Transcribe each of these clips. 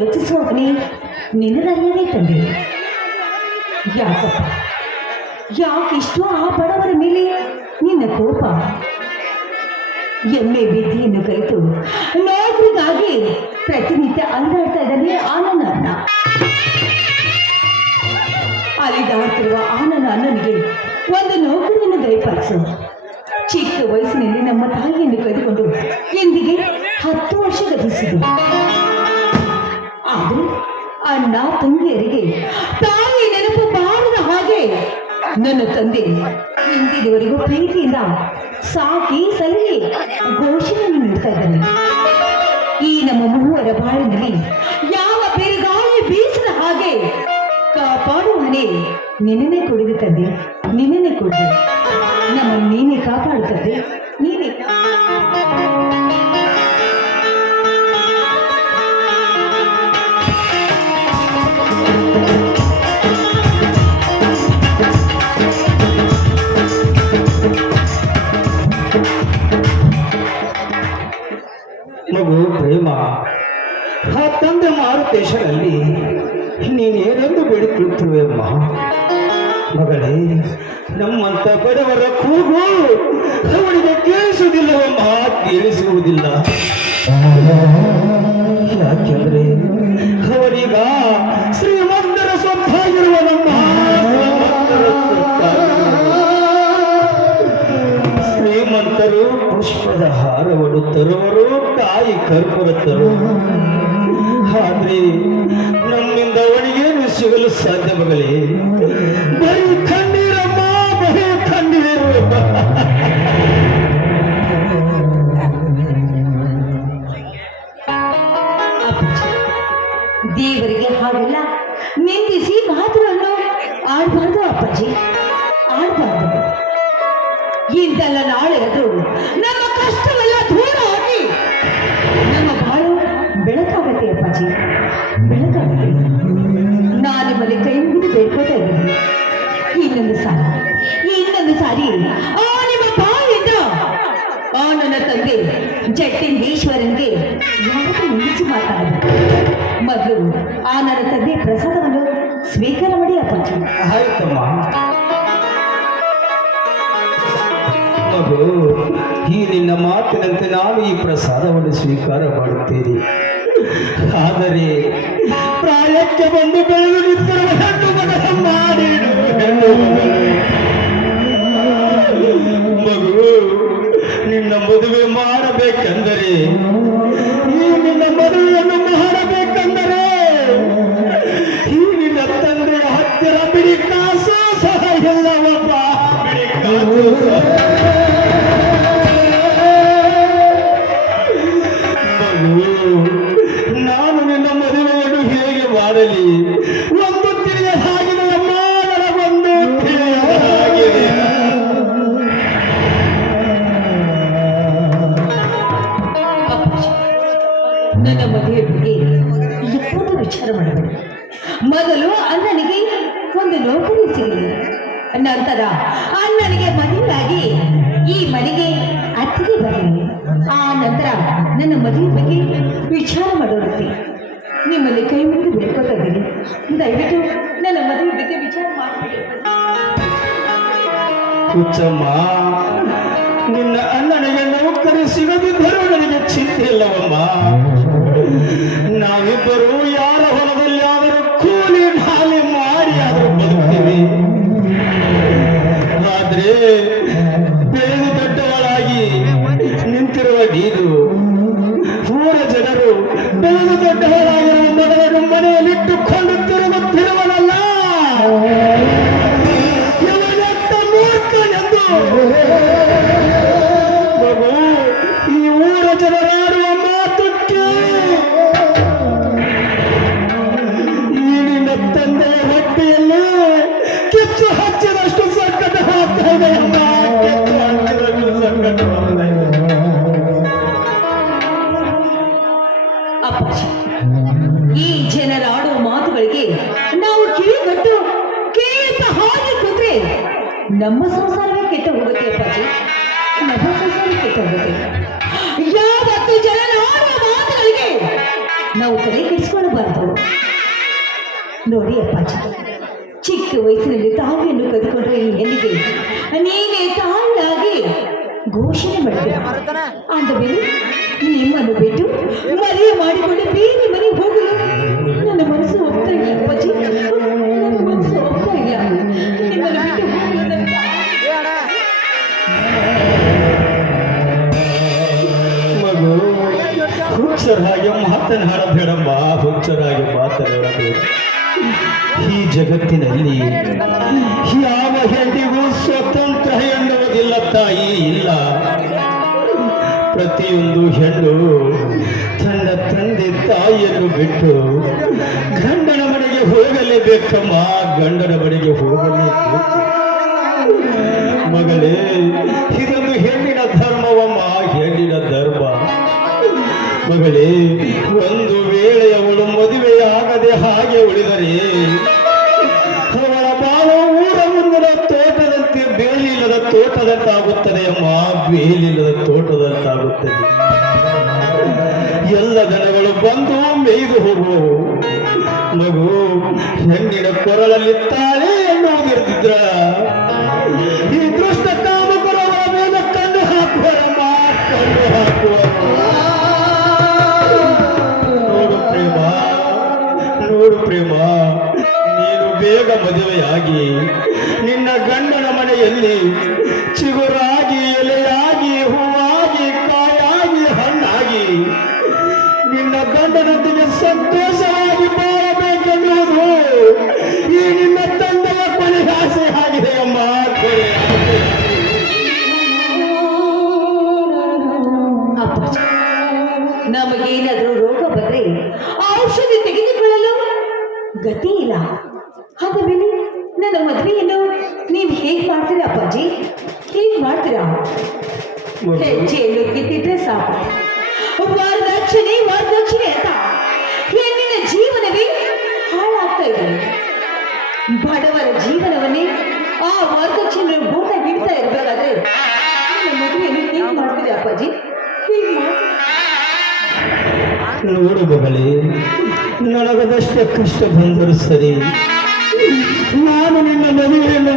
ರಚಿಸುವವನೇ ನಿನ್ನದಲ್ಲವೇ ತಂದೆ. ಯಾಕಪ್ಪ, ಯಾಕಿಷ್ಟು ಆ ಬಡವರ ಮೇಲೆ ನಿನ್ನ ಕೋಪ? ಎಮ್ಮೆ ವಿದ್ಯೆಯನ್ನು ಕಲಿತು ನೌಕರಿಗಾಗಿ ಪ್ರತಿನಿತ್ಯ ಅಲ್ಲಾಡ್ತಾ ಇದ್ದಾನೆ ಆನನ ಅಣ್ಣ. ಅಲಿದಾಡ್ತಿರುವ ಆನನ ಅಣ್ಣನಿಗೆ ಒಂದು ನೌಕರಿಯನ್ನು ದಯಪಾಲಿಸು. ಚಿಕ್ಕ ವಯಸ್ಸಿನಲ್ಲಿ ನಮ್ಮ ತಾಯಿಯನ್ನು ಕಳೆದುಕೊಂಡು ಎಂದಿಗೆ 10 ವರ್ಷ ಗತಿಸಿದೆ. ಆದರೂ ಅಣ್ಣ ತಂಗಿಯರಿಗೆ ತಾಯಿ ನೆನಪು ಬಾರದ ಹಾಗೆ ನನ್ನ ತಂದೆ ಇಂದಿನವರೆಗೂ ಪ್ರೀತಿಯಿಂದ ಸಾಕಿ ಸಲಹೆ ಘೋಷಣೆಯನ್ನು ನೀಡ್ತಾ ಇದ್ದಾನೆ. ಈ ನಮ್ಮ ಮೂವರ ಬಾಳಿನಲ್ಲಿ ಯಾವ ಬಿರುಗಾಳಿ ಬೀಸದ ಹಾಗೆ ಕಾಪಾಡುವನೇ ನಿನ್ನೆ ಕೊಡಿದೆ ತಂದೆ, ನಿನ್ನೆ ಕೊಡಿದೆ. ನಮ್ಮ ನೀನೇ ಕಾಪಾಡುತ್ತದೆ, ನೀನೇ. ಮಗು ಪ್ರೇಮ, ಆ ತಂದೆ ಮಾರುತೇಶನಲ್ಲಿ ನೀನೇನೆಂದು ಬೇಡಿಕೊಳ್ಳುತ್ತಿರುವೆಯಮ್ಮ. ಮಗಳೇ, ನಮ್ಮಂತ ಬಡವರ ಕೂಗು ಅವನಿಗೆ ಕೇಳಿಸುವುದಿಲ್ಲವಮ್ಮ, ಕೇಳಿಸುವುದಿಲ್ಲ. ಯಾಕೆಂದ್ರೆ ಅವರೀಗ ಶ್ರೀಮಂತರ ಸ್ವತ್ತಾಗಿರುವ ನಮ್ಮ ಶ್ರೀಮಂತರು ಪುಷ್ಪದ ಹಾರವನ್ನು ತರುವರು, ಕಾಯಿ ಕರ್ಪೂರ ತರುವರು. ಆದ್ರೆ ನಮ್ಮಿಂದ ಅವನಿಗೇನು ಸಿಗಲು ಸಾಧ್ಯ ಮಗಳೇ? ಬರೀ ಕಣ್ಣೀರಮ್ಮ, ಬರೀ ಕಣ್ಣೀರು. ದೇವರಿಗೆ ಹಾಗೆಲ್ಲ ನಿಂದಿಸಿ ಮಾತುಗಳನ್ನು ಆಡ್ಬಾರ್ದು ಅಪ್ಪಾಜಿ, ಆಡ್ಬಾರ್ದು. ಇಂದಲ್ಲ ನಾಳೆ ಅದು ನಮ್ಮ ಕಷ್ಟವೆಲ್ಲ ದೂರ ಆಗಿ ನಮ್ಮ ಬಾಳು ಬೆಳಕಾಗತ್ತೆ ಅಪ್ಪಾಜಿ, ಬೆಳಕಾಗತ್ತೆ. ನಾನು ನಿಮ್ಮಲ್ಲಿ ಕೈ ಮುಗಿದು ಬೇಡ್ಕೋತಾ ಇದ್ದೀನಿ. ಇನ್ನೊಂದು ಸಾರಿ ಆ ನಿಮ್ಮ ಬಾಯಿಂದ ಆ ನನ್ನ ತಂದೆ ಜಟ್ಟಿಂಗೇಶ್ವರನಿಗೆ ಯಾವತ್ತೂ ನಿಲ್ಲಿಸಿ ಮಾತಾಡಬೇಕು. ಮೊದಲು ಆ ನನ್ನ ತಂದೆ ಪ್ರಸಾದವನ್ನು ಸ್ವೀಕಾರ ಮಾಡಿ ಅಪ್ಪಾಜಿ. ಆಯ್ತಮ್ಮ ಮಗು, ಈ ನಿನ್ನ ಮಾತಿನಂತೆ ನಾನು ಈ ಪ್ರಸಾದವನ್ನು ಸ್ವೀಕಾರ ಮಾಡುತ್ತೇನೆ. ಆದರೆ ಪ್ರಾಯಕ್ಕೆ ಬಂದು ಬೆಳೆದು ನಿಂತಿರುವ ಹೆಣ್ಣು ಮಗನ ಮಾಡಿಡು. ಮಗು, ನಿನ್ನ ಮದುವೆ ಮಾಡಬೇಕೆಂದರೆ, ಈ ನಿನ್ನ ಮದುವೆಯನ್ನು ಮಾಡಬೇಕೆಂದರೆ ಈ ನಿನ್ನ ತಂದೆಯ ಹತ್ತಿರ ಬಿಡಿ ಕಾಸು ಸಹ ಇಲ್ಲವಪ್ಪ, ಬಿಡಿ ಕಾಸು ಸಹ. ನಾನು ನಿನ್ನ ಮದುವೆಯನ್ನು ಹೇಗೆ ಮಾಡಲಿ? ಒಂದು ತಿಳಿಯ ಹಾಗಿದೆ ಅಮ್ಮ, ನನಗೊಂದು ತಿಳಿಯ ಹಾಗಿದೆ. ನನ್ನ ಮದುವೆ ಬಗ್ಗೆ ಎಪ್ಪತ್ತು ವಿಚಾರ ಮಾಡಬೇಡ. ಮೊದಲು ಅಣ್ಣನಿಗೆ ಒಂದು ನೌಕರಿ ಸಿಗಲಿ, ನಂತರ ಅಣ್ಣನಿಗೆ ಮದುವೆಯಾಗಿ ಈ ಮನೆಗೆ ಅತ್ತಿಗೆ ಬರಲಿ. ಆ ನಂತರ ನನ್ನ ಮದುವೆ ಬಗ್ಗೆ ವಿಚಾರ ಮಾಡೋರುತ್ತೆ. ನಿಮ್ಮಲ್ಲಿ ಕೈ ಮುಗಿದು ಬೇಡ್ಕೋತಾ ಇದ್ದೀನಿ, ದಯವಿಟ್ಟು ನನ್ನ ಮದುವೆ ಬಗ್ಗೆ ವಿಚಾರ ಮಾಡಬೇಡಿ. ಹುಚ್ಚಮ್ಮ, ನಿನ್ನ ಅಣ್ಣನಿಗೆ ನೌಕರಿ ಸಿಗದಿದ್ದರೂ ನನಗೆ ಚಿಂತೆ ಇಲ್ಲವಮ್ಮ. ನಾವಿಬ್ಬರು ಯಾರ ಹೊಲದಲ್ಲಿ ಆದರೂ ಕೂಲಿ ನಾಲಿ ಮಾಡಿ ಆದರೂ ಬದುಕ್ತೀವಿ. ಆದ್ರೆ ಬೆಳೆದು ದೊಡ್ಡವಳಾಗಿ ನಿಂತಿರುವ ನೀನು, ಊರ ಜನರು ಬೆಳೆದು ದೊಡ್ಡವಳಾಗಿರುವ ಮಗಳನ್ನು ಮನೆಯಲ್ಲಿಟ್ಟುಕೊಂಡು ತಿರುಗುತ್ತಿರುವನಲ್ಲ, ಇವನೆತ್ತ ಮೂರ್ಖನೆಂದು ಮಗು ಈ ಊರ ಜನರಾಡುವ ಮಾತು ಕೇಳಿ ಈ ನಿನ್ನ ತಂದೆಯ ಹೊಟ್ಟೆಯಲ್ಲಿ ಕಿಚ್ಚು ಹಚ್ಚಿದಷ್ಟು ಸಂಕಟ ಆಗ್ತಾ ಇದೆ ಅಮ್ಮ, ಕಿಚ್ಚು ಹಚ್ಚಿದಷ್ಟು ಸಂಕಟ ಆಗ್ತಾ ಇದೆ. ಅಪ್ಪಾಜಿ, ಈ ಜನರ ಆಡುವ ಮಾತುಗಳಿಗೆ ನಾವು ಕಿವಿಗೊಟ್ಟು ಕೇಳ್ತಾ ಹಾಗೆ ಕೂತ್ರೆ ನಮ್ಮ ಸಂಸಾರವೇ ಕೆಟ್ಟ ಹೋಗುತ್ತೆ ಅಪ್ಪಾಜಿ, ನಮ್ಮ ಸಂಸಾರ ಕೆಟ್ಟ ಹೋಗುತ್ತೆ. ಯಾವತ್ತು ಜನರ ಆಡುವ ಮಾತುಗಳಿಗೆ ನಾವು ತಲೆ ಕೆಡಿಸ್ಕೊಳ್ಳಬಾರದು. ನೋಡಿ ಅಪ್ಪಾಜಿ, ಚಿಕ್ಕ ವಯಸ್ಸಿನಲ್ಲಿ ತಾಯಿಯನ್ನು ಕದ್ಕೊಂಡ್ರೆ ಈ ಹೆಣ್ಣಿಗೆ ನೀನೇ ತಾಯಿಯಾಗಿ ಘೋಷಣೆ ಮಾಡಿದ ಅಂದ ಮೇಲೆ ನಿಮ್ಮನ್ನು ಬಿಟ್ಟು ಮದುವೆ ಮಾಡಿಕೊಂಡು ಬೇರೆ ಮನೆಗೆ ಹೋಗಲು ನನ್ನ ಮನಸ್ಸು ಒಪ್ತಾ ಇಲ್ಲ ಅಪ್ಪಾಜಿ, ನನ್ನ ಮನಸ್ಸು ಒಪ್ತಾ ಇಲ್ಲ. ನಿಮ್ಮನ್ನು ಬಿಟ್ಟು ಹೋಗಲು ನನ್ನ ಮಗು, ಹುಚ್ಚರಾಗಿ ಮಾತನಾಡಬೇಡಮ್ಮ, ಹುಚ್ಚರಾಗಿ ಮಾತನಾಡಬೇಡ. ಈ ಜಗತ್ತಿನಲ್ಲಿ ಯಾವ ಹೆಣ್ಣಿಗೂ ಸ್ವತಂತ್ರ ಎನ್ನುವುದಿಲ್ಲ ತಾಯಿ, ಇಲ್ಲ. ಪ್ರತಿಯೊಂದು ಹೆಣ್ಣು ತನ್ನ ತಂದೆ ತಾಯಿಯನ್ನು ಬಿಟ್ಟು ಗಂಡನ ಮನೆಗೆ ಹೋಗಲೇಬೇಕಮ್ಮ, ಗಂಡನ ಮನೆಗೆ ಹೋಗಲೇಬೇಕು. ಮಗಳೇ, ಇದೊಂದು ಹೆಣ್ಣಿನ ಧರ್ಮವಮ್ಮ, ಹೆಣ್ಣಿನ ಧರ್ಮ. ಮಗಳೇ, ಒಂದು ವೇಳೆ ಅವಳು ಮದುವೆಯಾಗದೆ ಹಾಗೆ ಉಳಿದರೆ ಅವಳ ಬಾಳ ಊರ ಮುಂದಿನ ತೋಟದಂತೆ ಬೇಲಿಲ್ಲದ ತೋಟದಂತಾಗುತ್ತದೆ ಅಮ್ಮ, ಬೇಲಿಲ್ಲದ ತೋಟದಂತಾಗುತ್ತದೆ. ಎಲ್ಲ ದನಗಳು ಬಂದು ಮೇಯ್ದು ಹೋಗುವವು. ಮಗು, ಹೆಣ್ಣಿನ ಕೊರಳಲ್ಲಿ ತಾಳೆ ಎನ್ನುವುದಿರ್ತಿದ್ರ ಈ ದೃಷ್ಟ ಕಾಮಕರು ಅವರ ಮೇಲೆ ಕಣ್ಣು ಹಾಕುವರಮ್ಮ, ಕಣ್ಣು ಹಾಕುವರು. ನೋಡು ಪ್ರೇಮ, ನೀನು ಬೇಗ ಮದುವೆಯಾಗಿ ನಿನ್ನ ಗಂಡನ ಮನೆಯಲ್ಲಿ ಚಿಗುರಾಗಿ, ಎಲೆಯಾಗಿ, ಹೂವಾಗಿ, ಕಾಯಾಗಿ, ಹಣ್ಣಾಗಿ ನಿನ್ನ ಗಂಡನೊಂದಿಗೆ ಸಂತೋಷವಾಗಿ ಬಾಳಬೇಕೆನ್ನುವುದು ಈ ನಿನ್ನ ತಂದೆಯ ಕೊನೆ ಆಸೆ ಆಗಿದೆ ಅಮ್ಮ, ಕೊನೆ ಆಸೆ. ಅಪ್ಪಾಜಿ, ನಮಗೇನಾದರೂ ರೋಗ ಬಂದ್ರೆ ಔಷಧಿ ತೆಗೆದುಕೊಳ್ಳಲು ಗತಿ ಇಲ್ಲ. ಆದ ಮೇಲೆ ನನ್ನ ಮದುವೆಯನ್ನು ನೀವು ಹೇಗೆ ಮಾಡ್ತೀರಾ ಅಪ್ಪಾಜಿ? ಹೇಗೆ ಮಾಡ್ತೀರಾ? ಹೆಜ್ಜೆಯನ್ನು ಕಿತ್ತಿದ್ರೆ ಸಾಕು, ವರದಕ್ಷಿಣೆ ವರದಕ್ಷಿಣೆ ಅಂತ ಹೆಣ್ಣಿನ ಜೀವನವೇ ಹಾಳಾಗ್ತಾ ಇದೆ. ಬಡವರ ಜೀವನವನ್ನೇ ಆ ವರದಕ್ಷಿಣೆ ಬೋಟ ಹಿಡ್ತಾ ಇರಬೇಕಾದ್ರೆ ನನ್ನ ಮದುವೆಯನ್ನು ಹೇಗೆ ಮಾಡ್ತೀರಾ ಅಪ್ಪಾಜಿ? ಹೇಗೆ ಮಾಡ್ತೀರಾ? ನೋಡು ಮಗಳೇ, ನನಗದಷ್ಟೇ ಕಷ್ಟ ಬಂದರೂ ಸರಿ, ನಾನು ನಿನ್ನ ಮದುವೆಯನ್ನು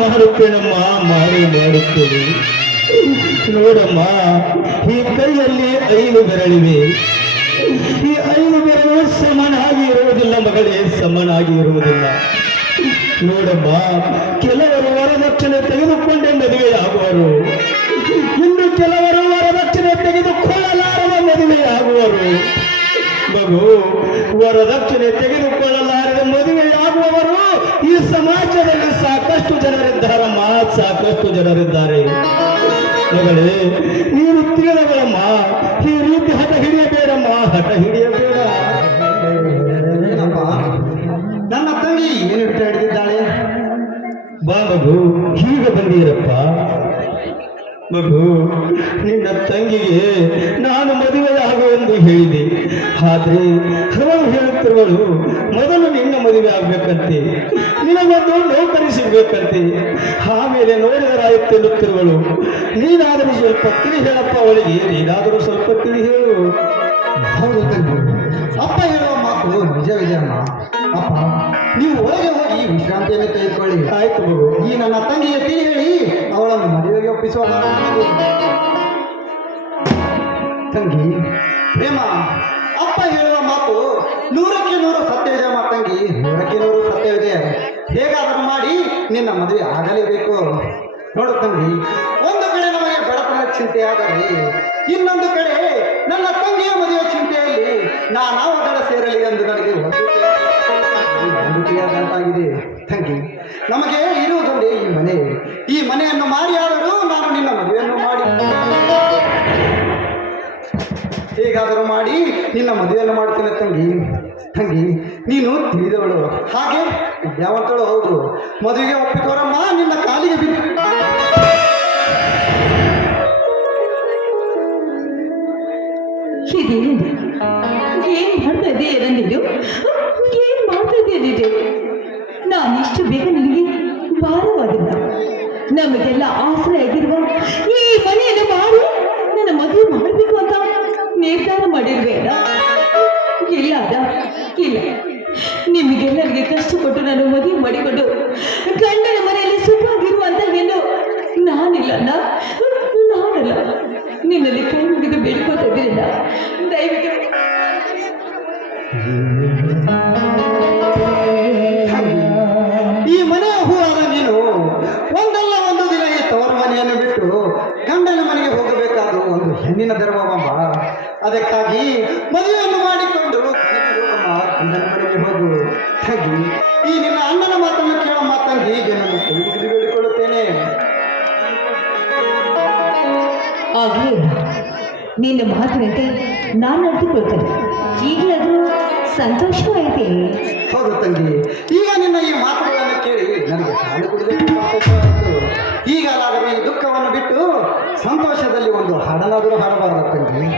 ಮಾಡುತ್ತೇನಮ್ಮ, ಮಾಡುತ್ತೇನೆ. ನೋಡಮ್ಮ, ಈ ಕೈಯಲ್ಲಿ 5 ಬೆರಳಿವೆ. ಈ 5 ಬೆರಳು ಸಮನಾಗಿ ಇರುವುದಿಲ್ಲ ಮಗಳೇ, ಸಮನಾಗಿ ಇರುವುದಿಲ್ಲ. ನೋಡಮ್ಮ, ಕೆಲವರು ವರದಕ್ಷಿಣೆ ತೆಗೆದುಕೊಂಡೇ ಮದುವೆಯಾಗುವರು, ಇನ್ನು ಕೆಲವರು ವರದಕ್ಷಿಣೆ ತೆಗೆದುಕೊಳ್ಳಲಾರದ ಮದುವೆಯಾಗುವರು. ಮಗು, ವರದಕ್ಷಿಣೆ ತೆಗೆದುಕೊಳ್ಳಲಾರದ ಮದುವೆಯಾಗುವವರು ಈ ಸಮಾಜದಲ್ಲಿ ಸಾಕಷ್ಟು ಜನರಿದ್ದಾರಮ್ಮ, ಸಾಕಷ್ಟು ಜನರಿದ್ದಾರೆ. ಮಗಳೇ, ನೀನು ತಿಳಿದವಳಮ್ಮ, ಈ ರೀತಿ ಹಠ ಹಿಡಿಯಬೇಡಮ್ಮ, ಹಠ ಹಿಡಿಯಬೇಡ. ನನ್ನ ತಂಗಿ ಏನು ಬಿಟ್ಟು ಹಿಡಿದಿದ್ದಾಳೆ? ಬಾ ಮಗು, ಈಗ ಬಂದೀರಪ್ಪ. ಮಗು, ನಿನ್ನ ತಂಗಿಗೆ ನಾನು ಮದುವೆಯಾಗುವೆಂದು ಹೇಳಿದೆ. ಆದ್ರೆ ಅವಳು ಹೇಳುತ್ತಿರುವಳು ಮೊದಲು ನಿನ್ನ ಮದುವೆ ಆಗ್ಬೇಕಂತೆ, ನಿನಗೊಂದು ನೌಕರಿ ಸಿಗ್ಬೇಕಂತೆ, ಆಮೇಲೆ ನೋಡಿದರಾಯಿತೆನ್ನುತ್ತಿರುವಳು. ನೀನಾದರೂ ಸ್ವಲ್ಪ ತಿಳಿ ಹೇಳಪ್ಪ ಅವಳಿಗೆ, ನೀನಾದರೂ ಸ್ವಲ್ಪ ತಿಳಿ ಹೇಳು. ಹೌದು ತಂಗಿ, ಅಪ್ಪ ಹೇಳುವ ಮಾತು ನಿಜವಿದೆ ಅಮ್ಮ. ಅಪ್ಪ, ನೀವು ಒಳಗೆ ಹೋಗಿ ವಿಶ್ರಾಂತಿಯನ್ನು ತೆಗೆದುಕೊಳ್ಳಿ. ಆಯ್ತು ಮಗು. ಈ ನನ್ನ ತಂಗಿಗೆ ತಿಳಿ ಹೇಳಿ ಅವಳನ್ನು ಮದುವೆಗೆ ಒಪ್ಪಿಸುವ ತಂಗಿ. ಪ್ರೇಮ, ಅಪ್ಪ ಹೇಳುವ ಮಾತು 100ಕ್ಕೆ 100 ಸತ್ಯವಿದೆ ಅಮ್ಮ ತಂಗಿ, 100ಕ್ಕೆ 100 ಸತ್ಯವಿದೆ. ಹೇಗಾದರೂ ಮಾಡಿ ನಿನ್ನ ಮದುವೆ ಆಗಲೇಬೇಕು. ನೋಡು ತಂಗಿ, ಒಂದು ಕಡೆ ನಮಗೆ ಬಡತನ ಚಿಂತೆಯಾದರೆ, ಇನ್ನೊಂದು ಕಡೆ ನನ್ನ ತಂಗಿಯ ಮದುವೆ ಚಿಂತೆಯಲ್ಲಿ ನಾನಾವುದರ ಸೇರಲಿ ಎಂದು ನನಗೆ ಒಂದು ತಿಳಿಯಾದಂತಾಗಿದೆ. ತಂಗಿ, ನಮಗೆ ಇರುವುದೊಂದೇ ಈ ಮನೆ. ಈ ಮನೆಯನ್ನು ಮಾರಿಯಾದರೂ ನಾನು ನಿನ್ನ ಮದುವೆಯನ್ನು ಮಾಡಿ ಹೇಗಾದರೂ ಮಾಡಿ ನಿನ್ನ ಮದುವೆಯನ್ನು ಮಾಡ್ತೇನೆ ತಂಗಿ. ತಂಗಿ, ನೀನು ತಿಳಿದವಳು, ಹಾಗೆ ವಿದ್ಯಾವಂತಳು ಹೌದು. ಮದುವೆಗೆ ಒಪ್ಪಿಕೋರಮ್ಮ, ನಿನ್ನ ಕಾಲಿಗೆ ಬಿದ್ದು ಇದೇನಿದೆ? ಏನ್ ಮಾಡ್ತಾ ಇದೆಯಾ ನೀನು? ಏನ್ ಮಾಡ್ತಾ ಇದೆಯಾ ನೀನು? ನಾನಿಷ್ಟು ಬೇಗ ನಿನಗೆ ಭಾರವಾದಿಲ್ಲ. ನಮಗೆಲ್ಲ ಆಶ್ರಯ ಆಗಿರುವ ಈ ಮನೆಯನ್ನು ಮಾರಿ ನನ್ನ ಮದುವೆ ಮಾಡಬೇಕು ಅಂತ ನಿರ್ಧಾರ ಮಾಡಿರ್ಬೇಡ. ಇಲ್ಲ ಇಲ್ಲ, ನಿಮಗೆಲ್ಲರಿಗೆ ಕಷ್ಟಪಟ್ಟು ನಾನು ಮದುವೆ ಮಾಡಿಕೊಂಡು ಗಂಡನ ಮನೆಯಲ್ಲಿ ಸುಖವಾಗಿರುವಂತವೇನು ನಾನಿಲ್ಲ ನಾನಲ್ಲ. ನಿನ್ನಲ್ಲಿ ಕೈ ಮುಗಿದು ಬೇಡ್ಕೋತಾ ಇದ್ದೀರಲ್ಲ, ದಯವಿಟ್ಟು ಈ ಮನೆಯ ಹೂವಾದ ನೀನು ಒಂದಲ್ಲ ಒಂದು ದಿನ ಈ ತವರ ಮನೆಯನ್ನು ಬಿಟ್ಟು ಗಂಡನ ಮನೆಗೆ ಹೋಗಬೇಕಾದ ಒಂದು ಹೆಣ್ಣಿನ ಧರ್ಮವಮ್ಮ. ಅದಕ್ಕಾಗಿ ಮದುವೆಯನ್ನು ಮಾಡಿಕೊಂಡು ಗಂಡನ ಮನೆಗೆ ಹೋಗು ತಂಗಿ. ಈ ನಿನ್ನ ಅಣ್ಣನ ಮಾತನ್ನು ಕೇಳೋ ಮಾತಂಗಿ ಹೀಗೆ ನನ್ನ ಕೈ ಮುಗಿದು ಬೇಡಿಕೊಳ್ಳುತ್ತೇನೆ. ಆಗಲೇ ನಿನ್ನ ಮಾತಿನಂತೆ ನಾನು ನಡೆದುಕೊಳ್ತೇನೆ. ಈಗಲಾದರೂ ಸಂತೋಷವಾಯಿತೆ. ಹೌದು ತಂಗಿ, ಈಗ ನಿನ್ನ ಈ ಮಾತುಗಳನ್ನು ಕೇಳಿ ನನಗೆ ಹಾಲು ಕುಡಿದಕ್ಕೆ ಸಂತೋಷವಾಯಿತು. ಈಗಲಾದರೂ ಈ ದುಃಖವನ್ನು ಬಿಟ್ಟು ಸಂತೋಷದಲ್ಲಿ ಒಂದು ಹಾಡಲಾದರೂ ಹಾಡಬಾರದು ತಂಗಿ.